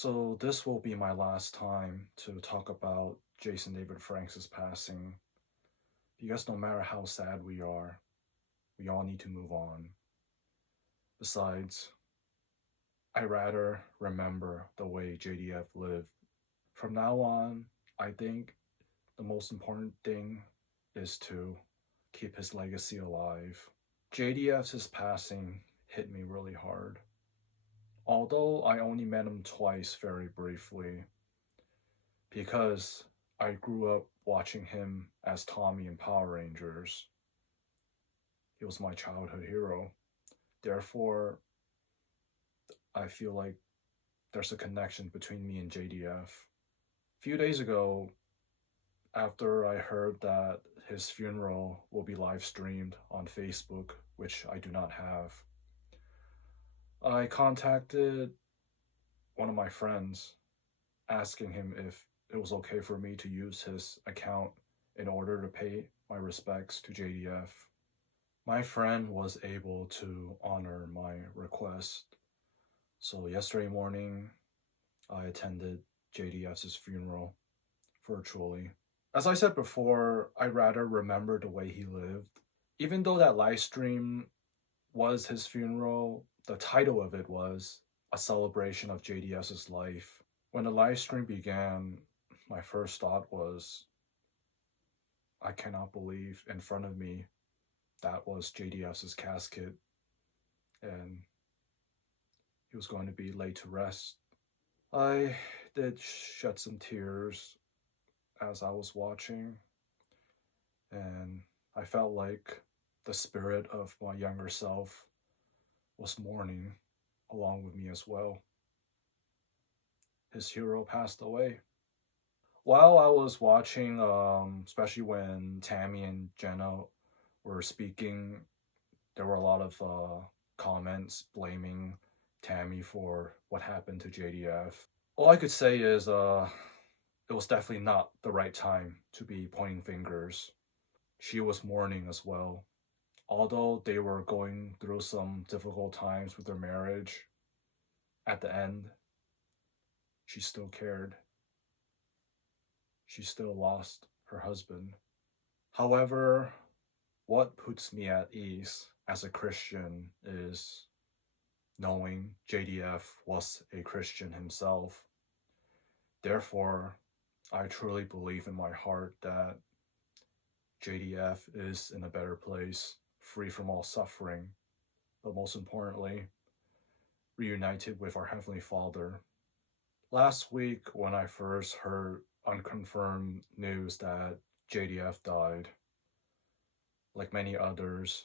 So this will be my last time to talk about Jason David Franks' passing, because no matter how sad we are, we all need to move on. Besides, I rather remember the way JDF lived. From now on, I think the most important thing is to keep his legacy alive. JDF's passing hit me really hard. Although I only met him twice very briefly, because I grew up watching him as Tommy in Power Rangers. He was my childhood hero. Therefore, I feel like there's a connection between me and JDF. A few days ago, after I heard that his funeral will be live streamed on Facebook, which I do not have, I contacted one of my friends asking him if it was okay for me to use his account in order to pay my respects to JDF. My friend was able to honor my request. So yesterday morning, I attended JDF's funeral virtually. As I said before, I rather remember the way he lived. Even though that live stream was his funeral, the title of it was a celebration of JDS's life. When the live stream began, my first thought was, I cannot believe in front of me that was JDS's casket, and he was going to be laid to rest. I did shed some tears as I was watching, and I felt like the spirit of my younger self was mourning along with me as well. His hero passed away. While I was watching, especially when Tammy and Jenna were speaking, there were a lot of comments blaming Tammy for what happened to JDF. All I could say is it was definitely not the right time to be pointing fingers. She was mourning as well. Although they were going through some difficult times with their marriage, at the end, she still cared. She still lost her husband. However, what puts me at ease as a Christian is knowing JDF was a Christian himself. Therefore, I truly believe in my heart that JDF is in a better place, free from all suffering, but most importantly, reunited with our Heavenly Father. Last week, when I first heard unconfirmed news that JDF died, like many others,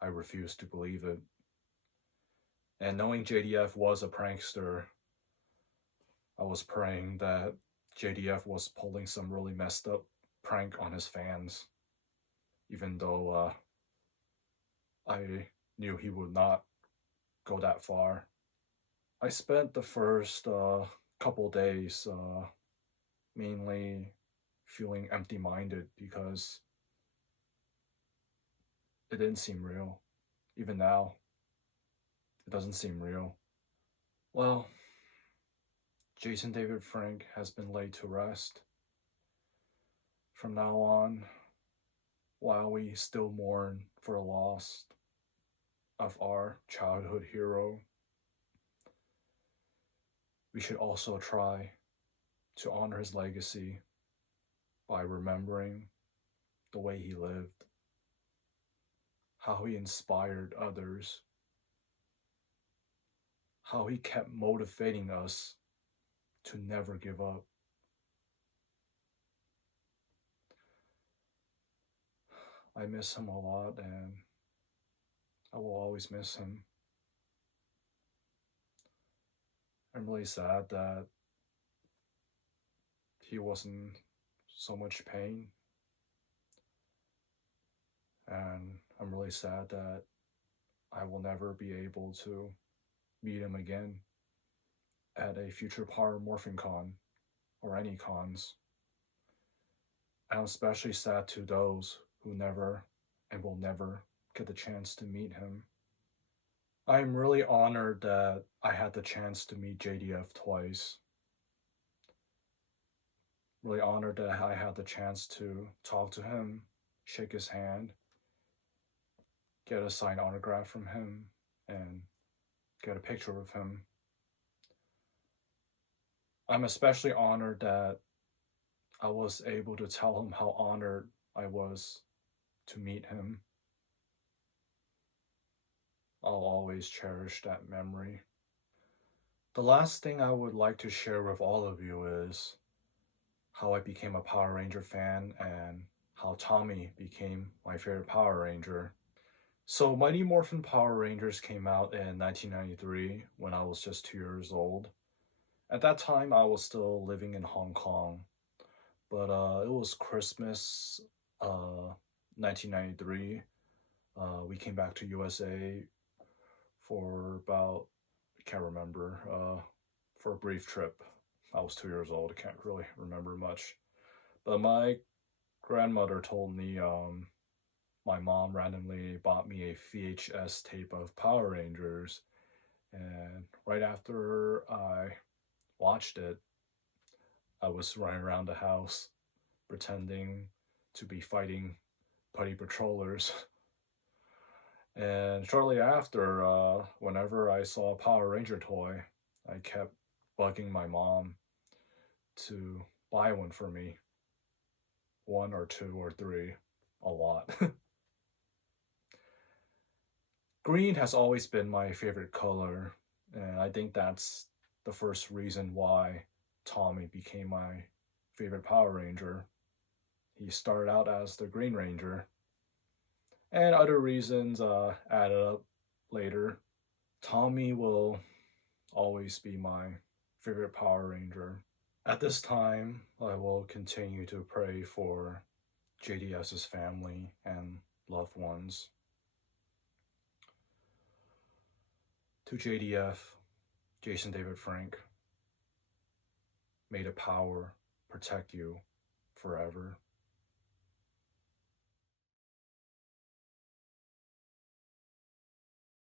I refused to believe it. And knowing JDF was a prankster, I was praying that JDF was pulling some really messed up prank on his fans, even though I knew he would not go that far. I spent the first couple days mainly feeling empty-minded because it didn't seem real. Even now, it doesn't seem real. Well, Jason David Frank has been laid to rest. From now on, while we still mourn for the loss of our childhood hero, we should also try to honor his legacy by remembering the way he lived, how he inspired others, how he kept motivating us to never give up. I miss him a lot, and I will always miss him. I'm really sad that he was in so much pain, and I'm really sad that I will never be able to meet him again at a future Power Morphin Con or any cons. And I'm especially sad to those who never and will never get the chance to meet him. I'm really honored that I had the chance to meet JDF twice. Really honored that I had the chance to talk to him, shake his hand, get a signed autograph from him, and get a picture with him. I'm especially honored that I was able to tell him how honored I was to meet him. I'll always cherish that memory. The last thing I would like to share with all of you is how I became a Power Ranger fan and how Tommy became my favorite Power Ranger. So, Mighty Morphin Power Rangers came out in 1993 when I was just 2 years old. At that time, I was still living in Hong Kong, but it was Christmas, 1993. We came back to USA for about, I can't remember, for a brief trip. I was 2 years old. I can't really remember much. But my grandmother told me my mom randomly bought me a VHS tape of Power Rangers. And right after I watched it, I was running around the house pretending to be fighting putty patrollers. And shortly after, whenever I saw a Power Ranger toy, I kept bugging my mom to buy one for me. One or two or three, a lot. Green has always been my favorite color, and I think that's the first reason why Tommy became my favorite Power Ranger. He started out as the Green Ranger, and other reasons added up later. Tommy will always be my favorite Power Ranger. At this time, I will continue to pray for JDS's family and loved ones. To JDF, Jason David Frank, may the power protect you forever.